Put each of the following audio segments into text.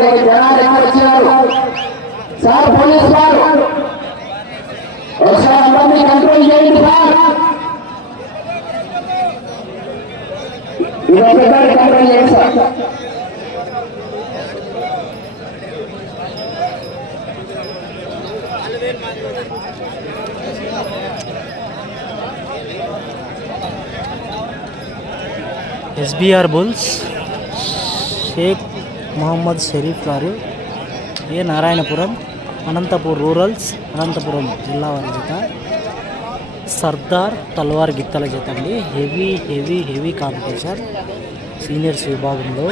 ఇక్కడ జనాలు ఎక్కువ వచ్చినారు సార్ పోలీస్ వారు ఒకసారి అందరినీ కంట్రోల్ చేయండి సార్ ఇది ఒకసారి కంట్రోల్ చేయండి sir SBR bulls Shaik Mohammad Sharif garu. ఏ నారాయణపురం అనంతపూర్ రూరల్స్ అనంతపురం జిల్లా వారి జత. సర్దార్ తల్వార్ గిత్తల జత అండి. Heavy heavy heavy competition seniors విభాగంలో.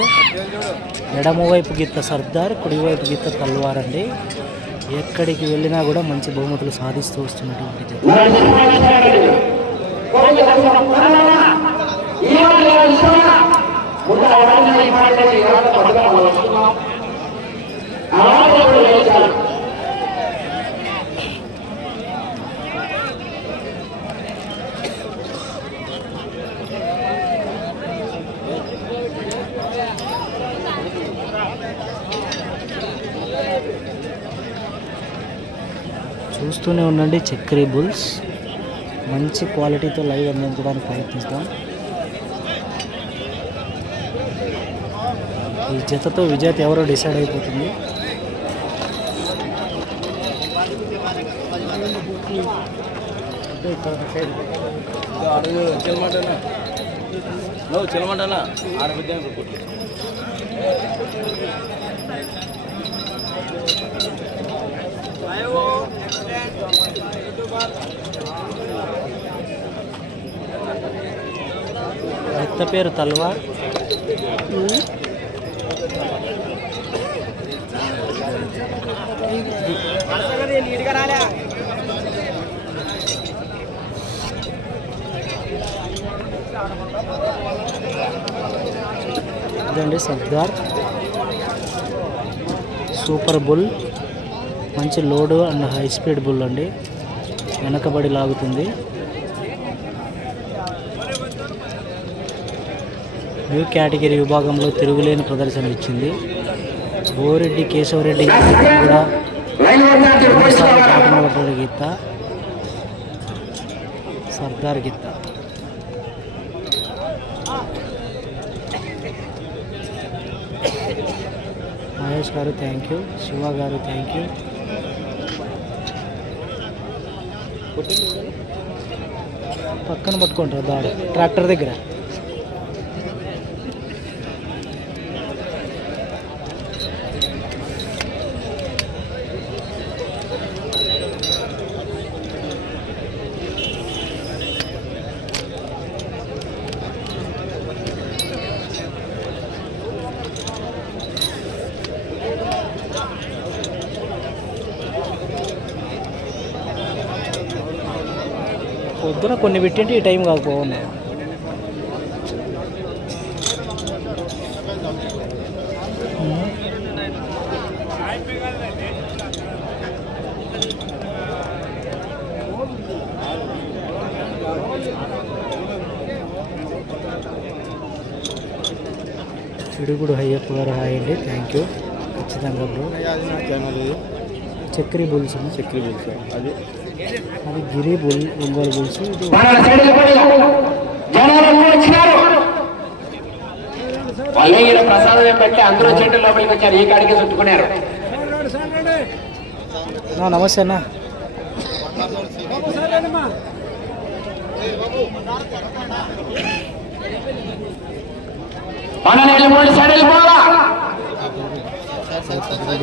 ఎడమవైపు గిత్త సర్దార్ కుడివైపు గిత్త తల్వార్ అండి. ఎక్కడికి వెళ్ళినా కూడా మంచి బహుమతులు సాధిస్తూ వస్తున్నటువంటి జత. చూస్తూనే ఉండండి చక్రీ బుల్స్. మంచి క్వాలిటీతో లైవ్ అందించడానికి ప్రయత్నిస్తాం. ఈ జతతో విజేత ఎవరో డిసైడ్ అయిపోతుంది. చెలమంటనా ఆడబిడ్డ ఎత్త పేరు తల్వార్ ఇదండి సర్దార్. Super bull. మంచి load and high speed bull అండి. వెనకబడి లాగుతుంది. న్యూ కేటగిరీ విభాగంలో తిరుగులేని ప్రదర్శన ఇచ్చింది. బోరెడ్డి కేశవరెడ్డి కూడా పడ్డాడు గీత. సర్దార్ గీత. మహేష్ గారు థ్యాంక్ యూ శివ గారు థ్యాంక్ యూ పక్కన పట్టుకుంటారు దాడు ట్రాక్టర్ దగ్గర. పొద్దున కొన్ని పెట్టింటే ఈ టైం కాకపోవాలి చిడుగుడు హయ్యప్ప గారు హాయ్ అండి థ్యాంక్ యూ ఖచ్చితంగా బ్రో. చక్రీ బుల్స్ చక్రీ తెలుసు అది అది గిరి ఒంగోలు వచ్చినారు వాళ్ళే ఈయన ప్రసాదం పెట్టి అందరూ చెట్టు లోపలికి వచ్చారు ఈ కాడికి చుట్టుకున్నారు నమస్తే అన్న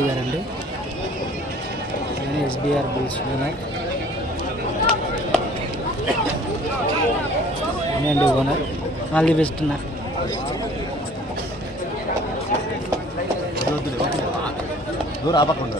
గారండి ఎస్బీఆర్ బుల్స్ వినర్ అండి ఓనర్ ఆల్ ది బెస్ట్ నా దూరం ఆపకుండా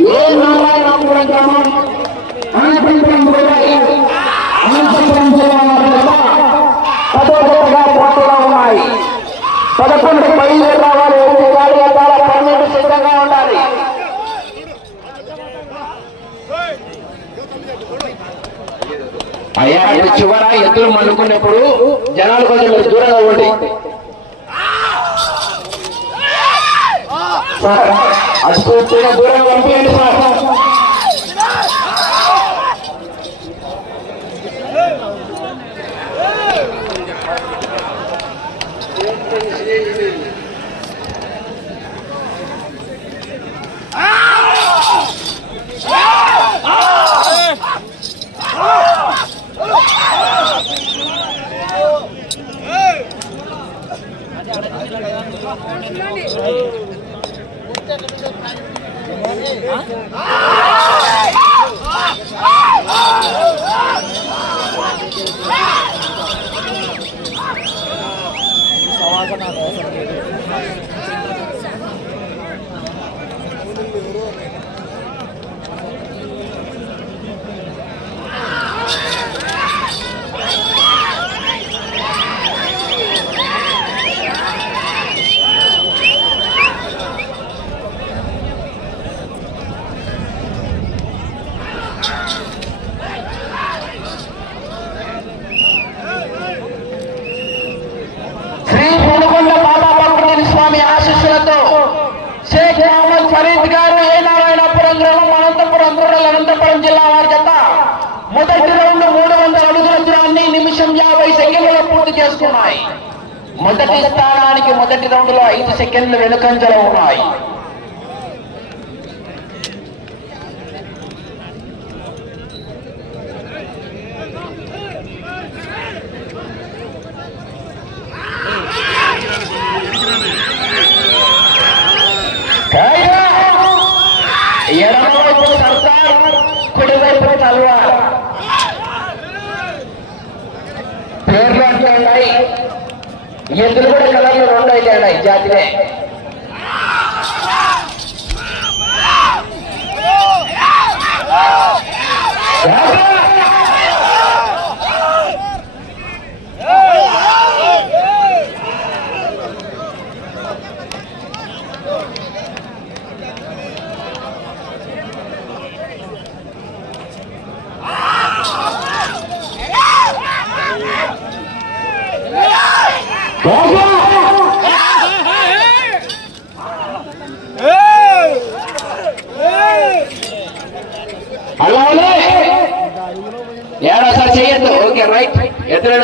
ఏ నారాయణపురం గ్రామం అనంతపురం అనంతపురం జిల్లా పదోగా ఉన్నాయి పదకొండు పైలు రావాలి ఒకటి గాడి ఎత్తాల పన్నెండు సిద్ధంగా ఉండాలి అయ్యా ఇది చివర ఎద్దులు మన్నుకున్నప్పుడు జనాలు కొంచెం దూరంగా ఉండి అటు పూర్తిగా దూరంగా పంపించండి సార్ శ్రీ గుణకొండ బాబా భక్తుని స్వామి ఆశీస్సులతో షేక్ మహమ్మద్ ఫరీద్ గారు ఏ నారాయణపురం గ్రామం అనంతపురం జిల్లా వారి చేత మొదటి రౌండ్ మూడు వందల అడుగుల దూరాన్ని నిమిషం యాభై సెకండ్లలో పూర్తి చేసుకున్నాయి. మొదటి స్థానానికి మొదటి రౌండ్లో ఐదు సెకండ్లు వెనుకంజలో ఉన్నాయి ఎడమవైపు సర్దార్ కుడివైపు తల్వార్ పేర్లు అంటే ఉన్నాయి ఎద్దులు కూడా కలర్లు రెండు అయితే ఉన్నాయి జాతివే అలా చెయ్యొద్దు ఓకే రైట్ ఎద్దులు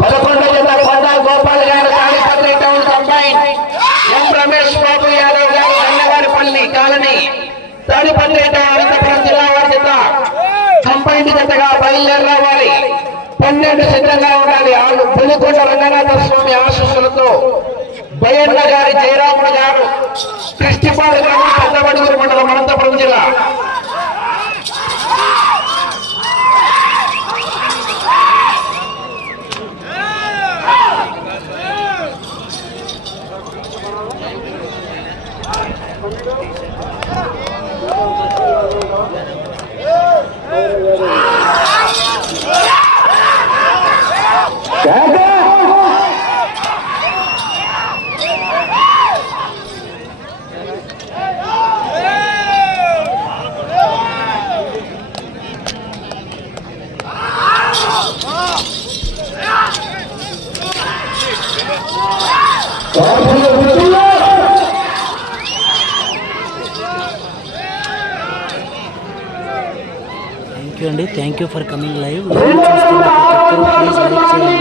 పదకొండు జత Konda Gopal garu Tadipatri town combine. M Ramesh Babu Yadav garu colony. Tadipatri town Anantapuram జిల్లా వారి జత. కంబైన్ జతగా బయలుదేరి రావాలి పన్నెండు సిద్ధంగా ఉండాలి. ఆళ్ళు పులికొండ రంగనాథ స్వామి ఆశీస్సులతో బయన్న గారి జయరాముడు గారు కృష్ణపాడు గారు పెద్దబడుగురు మండలం అనంతపురం జిల్లా. Yeah, thank you for coming live please like చేయండి.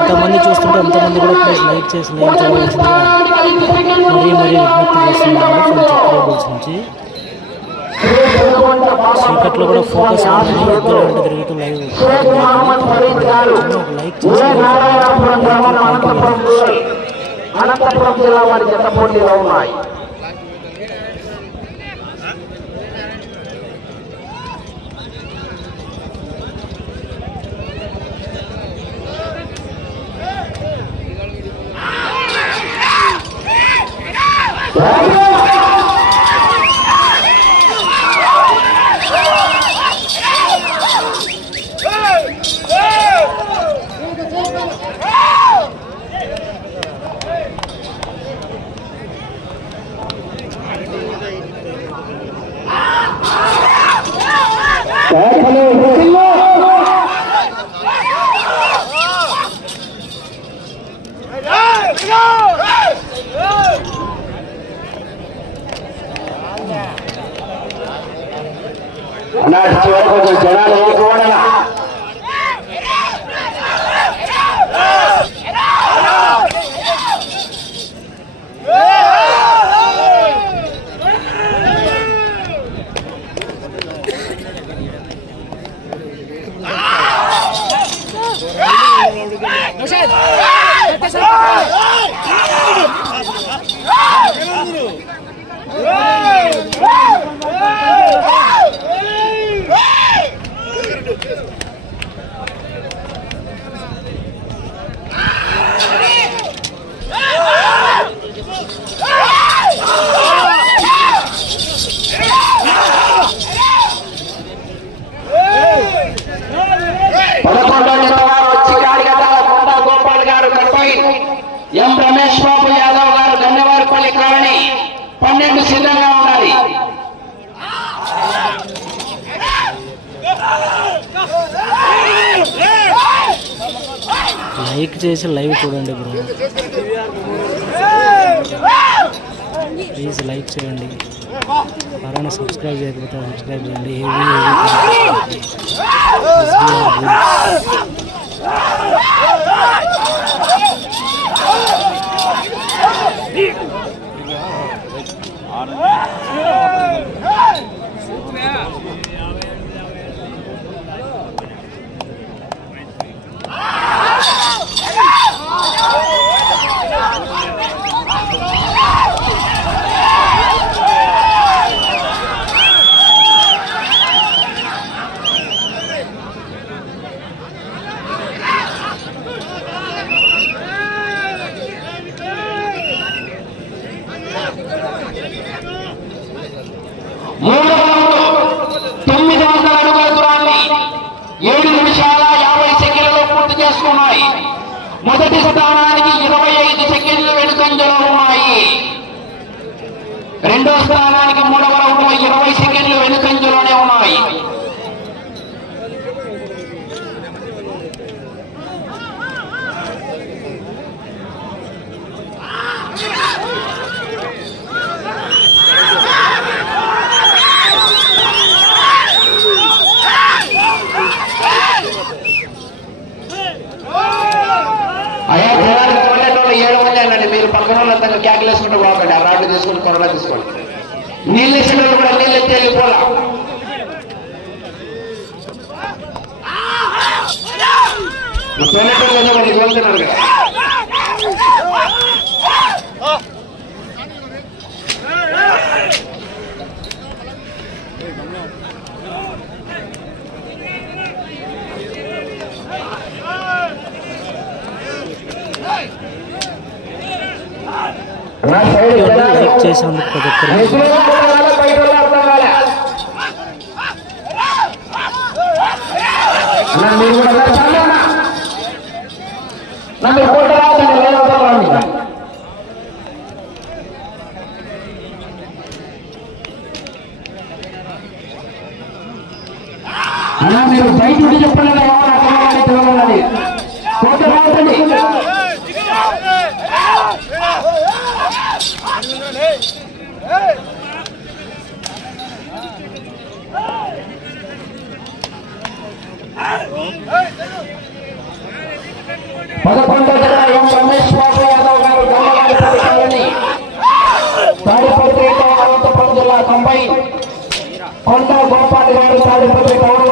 ఎంతమంది చూస్తుంటే అంతమంది కూడా ప్లీజ్ లైక్ చేసి చేయవలసిందిగా మరీ మరీ విజ్ఞప్తి చేస్తున్నాను ఫ్రమ్ చక్రబుల్స్ నుంచి. చీకట్లో కూడా ఫోకస్ అవ్వాలని ఇద్దరు వెంట తిరుగుతూ లైవ్ లైక్ చేసి అనంతపురం జిల్లా వారి జత పోటీలో ఉన్నాయి. లైక్ చేసి లైవ్ చూడండి బ్రో ప్లీజ్ లైక్ చేయండి. ఎవరైనా సబ్స్క్రైబ్ చేయకపోతే సబ్స్క్రైబ్ చేయండి. హెవీ హెవీ మూడవ రౌండ్ తొమ్మిది వందల అడుగుల దూరాన్ని ఏడు నిమిషాల యాభై సెకండ్లలో ఉన్నాయి మొదటి స్థానానికి ఇరవై ఐదు సెకండ్లు వెనుకంజలో ఉన్నాయి. రెండో స్థానానికి పోకండి ఆ రాడ్లు తీసుకుని కొరడా తీసుకోండి నీళ్ళు ఇచ్చిన వాళ్ళు కూడా నీళ్ళు ఎత్తి వెళ్ళిపోలా కొనేటోళ్ళు కదా మనకి వెళ్తున్నారు కదా నా సైడ్ జనాలు లైక్ చేసినందుకు ప్రతి ఒక్కరు. ముస్లిం బయట వాళ్ళు చదవనా? నా మీరు కొట్ట రాదండి, నేను అర్థం కాదు. అన్న, మీరు బయట ఉండి చెప్పండి కదా, అక్కడ వాళ్ళని తెలవాలని. కొట్ట రాదండి. పదకొండో జత ఎం యాదవ్ గారు గంగవారి పథకాలని తాడిపత్రి జిల్లా తొంభై కొండ గోపాల్ గారు తాడిపత్రి టౌన్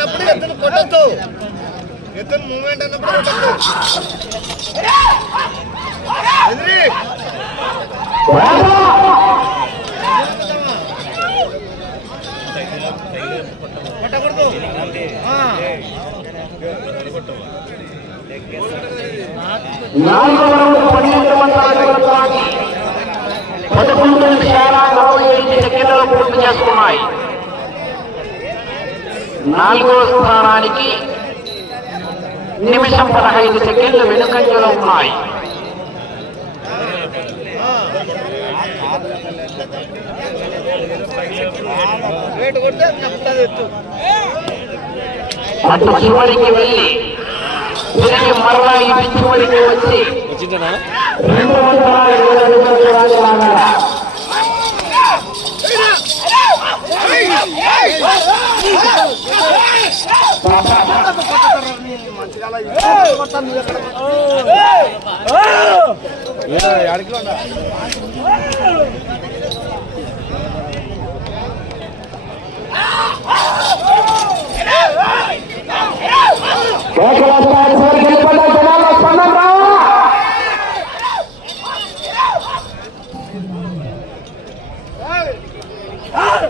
అయినప్పుడు ఎత్తులు కొట్టద్దు. ఎత్తులు మూమెంట్ అన్నప్పుడు కొట్టకూడదు. పదకొండు నిమిషాల నలభై ఐదు సెకండ్లలో పూర్తి చేసుకున్నాయి. నాలుగో స్థానానికి నిమిషం పదహైదు సెకండ్లు వెనుకంజలో ఉన్నాయి. అటు చివరికి వెళ్ళి తిరిగి మరలా ఇటు చివరికి వచ్చి రెండు వందల Ah!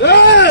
야!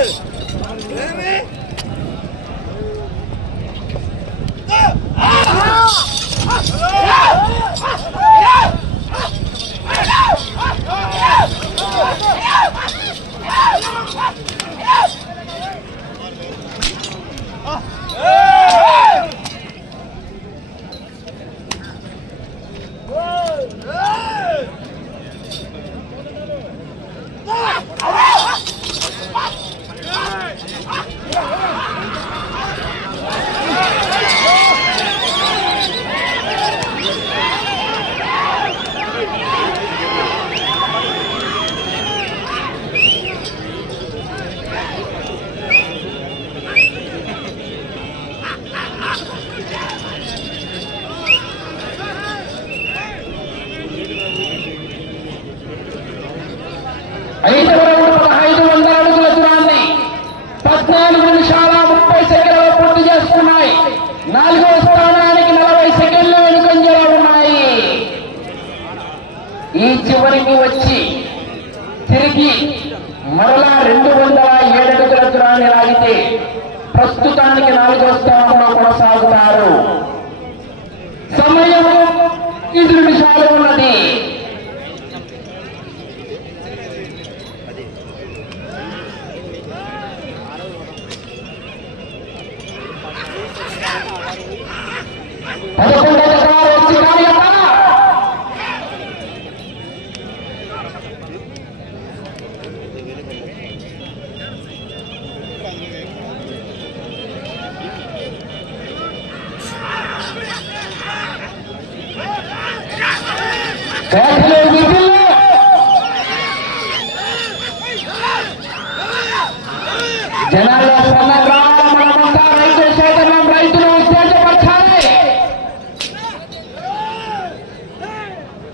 Pai.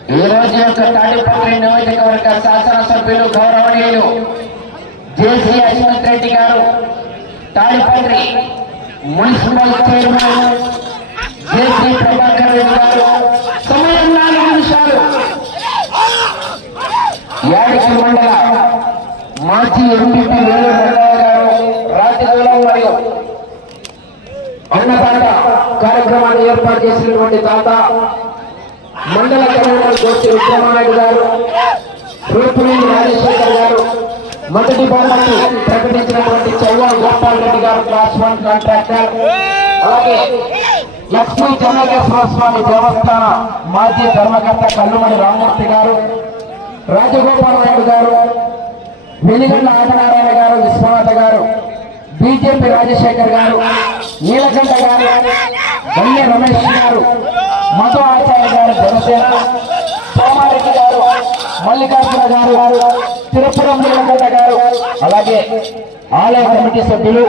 ఈ రోజు యొక్క తాడిపత్రి నియోజకవర్గ శాసనసభ్యులు గౌరవనీయులు JC Hanumanth Reddy garu Tadipatri municipal chairman JC Prabhakar Reddy garu సమయం నాలుగు నిమిషాలు. యాడికి మండల మాజీ ఎంపీపీ వేలు మండల గారు రాజగూలం మరియు అన్నదాత కార్యక్రమాన్ని ఏర్పాటు చేసినటువంటి తాత మండల కన్వీనర్ గోచి విక్రమానాయుడు గారు రూపునేని రాజశేఖర్ గారు మొదటి బహుమతి ప్రకటించినటువంటి చౌవా గోపాల్ రెడ్డి గారు క్లాస్ వన్ కాంట్రాక్టర్. అలాగే లక్ష్మీ చెన్నకేశ్వర స్వామి దేవస్థాన మాజీ ధర్మకర్త కల్లుమణి రామమూర్తి గారు రాజగోపాల్ రెడ్డి గారు వెలిగండ ఆదినారాయణ గారు విశ్వనాథ గారు బీజేపీ రాజశేఖర్ గారు నీలకంఠ గారు గణ్య రమేష్ గారు మధు ఆచార్య గారు జనసేన సోమారెడ్డి గారు మల్లికార్జున గారు తిరుపురం నీలకంఠ గారు అలాగే ఆలయ కమిటీ సభ్యులు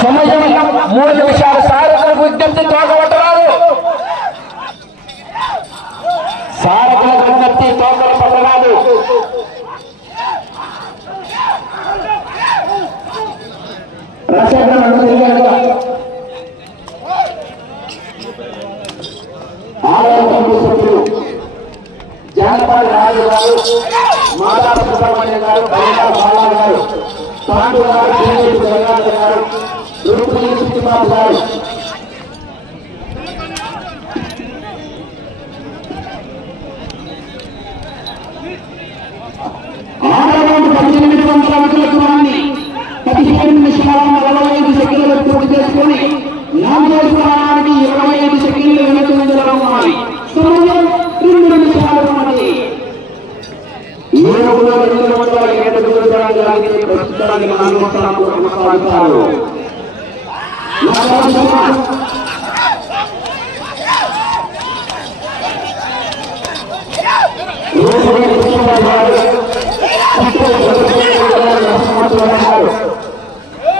సమయం మూడు నిమిషాలు సారథులకు విజ్ఞప్తి తోకబట్టరాదు సారథులకు విజ్ఞప్తి తోకలు పట్టరాదు రచయితలు అడ్డు తిరిగారుగా. ఆలయ కమిటీ సభ్యులు జానపద రాజు గారు మాతా సుబ్రహ్మణ్యం గారు బలిగా బాలాజీ గారు పాండు గారు బీజేపీ జగన్నాథ్ గారు రూపీ గారు. పద్దెనిమిది వందల అడుగుల దూరాన్ని పదిహేను నిమిషాల నలభై ఐదు సెకండ్లు పూర్తి చేసుకొని నాలుగో స్థానానికి ఇరవై ఐదు సెకండ్లు వెనక ఉండాలి ఉన్నాయి సమయం రెండు నిమిషాలు ఉన్నది ఏడుగురు రెండు వందల ఏడు దూరానికి ప్రస్తుతానికి నాలుగో కొనసాగుతారు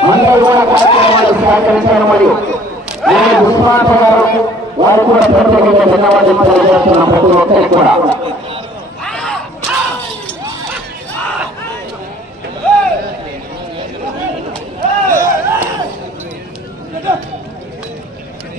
అందరూ కూడా కార్యక్రమాలు సహకరించారు మరియు నేను గారు వారు కూడా ధన్యవాదాలు తెలియజేస్తున్నాం ప్రతి ఒక్కరికి కూడా.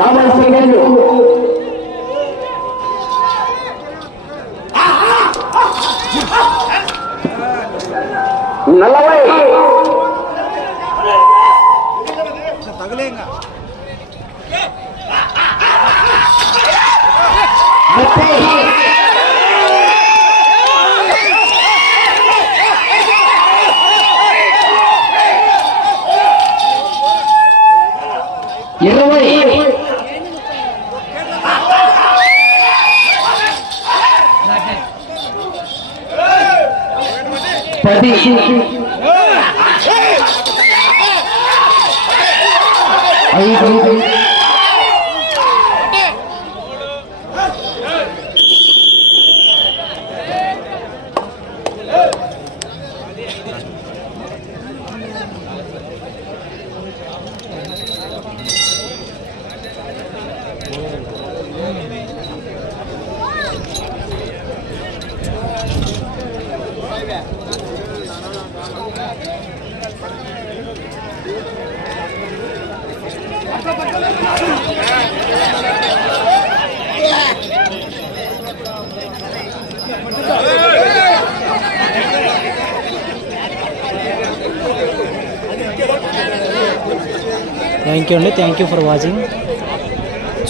యాభై సెకండ్లు నలభై. ముప్పై ఇరవై పది ఐదు ఓకే అండి థ్యాంక్ యూ ఫర్ వాచింగ్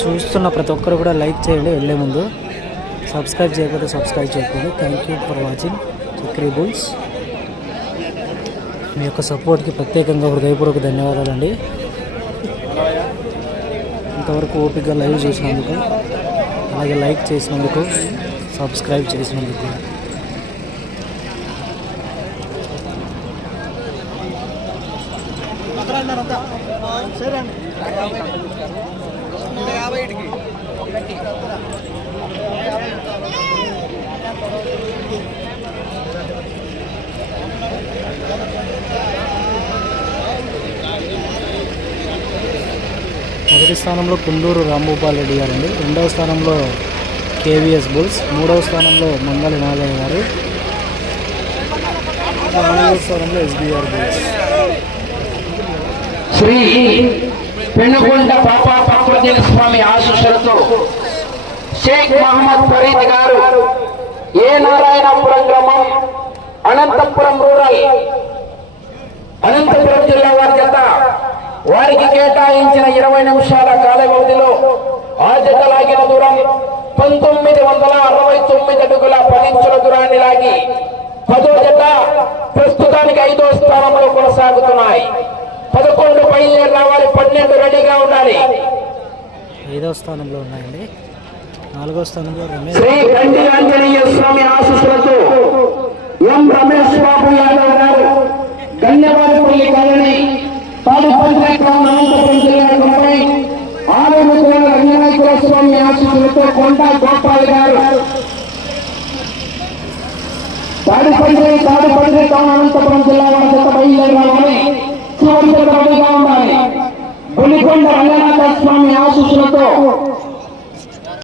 చూస్తున్న ప్రతి ఒక్కరు కూడా లైక్ చేయండి వెళ్ళే ముందు. సబ్స్క్రైబ్ చేయకపోతే సబ్స్క్రైబ్ చేయకూడదు thank you for watching Chakri bulls మీ యొక్క సపోర్ట్కి ప్రత్యేకంగా హృదయపూర్వక ధన్యవాదాలండి. ఇంతవరకు ఓపికగా లైవ్ చూసినందుకు అలాగే లైక్ చేసినందుకు సబ్స్క్రైబ్ చేసినందుకు. మొదటి స్థానంలో కుందూరు రాంభూపాల్ రెడ్డి గారు అండి రెండవ స్థానంలో కేవీఎస్ బుల్స్. మూడవ స్థానంలో మంగళ నాగయ్య గారు. నాలుగవ స్థానంలో ఎస్బీఆర్ బుల్స్. శ్రీ పెనుగొండ బాబా ప్రకృతి స్వామి ఆశీస్సులతో షేక్ మహమ్మద్ ఫరీద్ గారు ఏ నారాయణపురం గ్రామం అనంతపురం రూరల్ అనంతపురం జిల్లా వారి జత వారికి కేటాయించిన ఇరవై నిమిషాల కాల వ్యవధిలో ఆ జత లాగిన దూరం పంతొమ్మిది వందల అరవై తొమ్మిది అడుగుల పదించుల దూరాన్ని లాగి పదో జత ప్రస్తుతానికి ఐదో స్థానంలో కొనసాగుతున్నాయి. పదకొండు బయలుదేరి రావాలి పన్నెండు రెడీగా ఉండాలి. ఐదవ స్థానంలో ఉన్నాయండి. నాలుగవ స్థానంలో శ్రీ గండి ఆంజనేయ స్వామి ఆశీస్సులతో ఎం రమేష్ బాబు యాదవ్ గారు గన్యవారిపల్లి కాలనీ తాడిపల్లి అనంతపురం జిల్లా తొంభై ఆలయ రంగనాయకుల స్వామి ఆశీస్సులతో కొండ గోపాల్ గారు తాడిపల్లి తాడిపల్లి అనంతపురం జిల్లా వారి బయలుదేరి ఉండాలి. బులికొండ రంగనాథ స్వామి ఆశీస్సులతో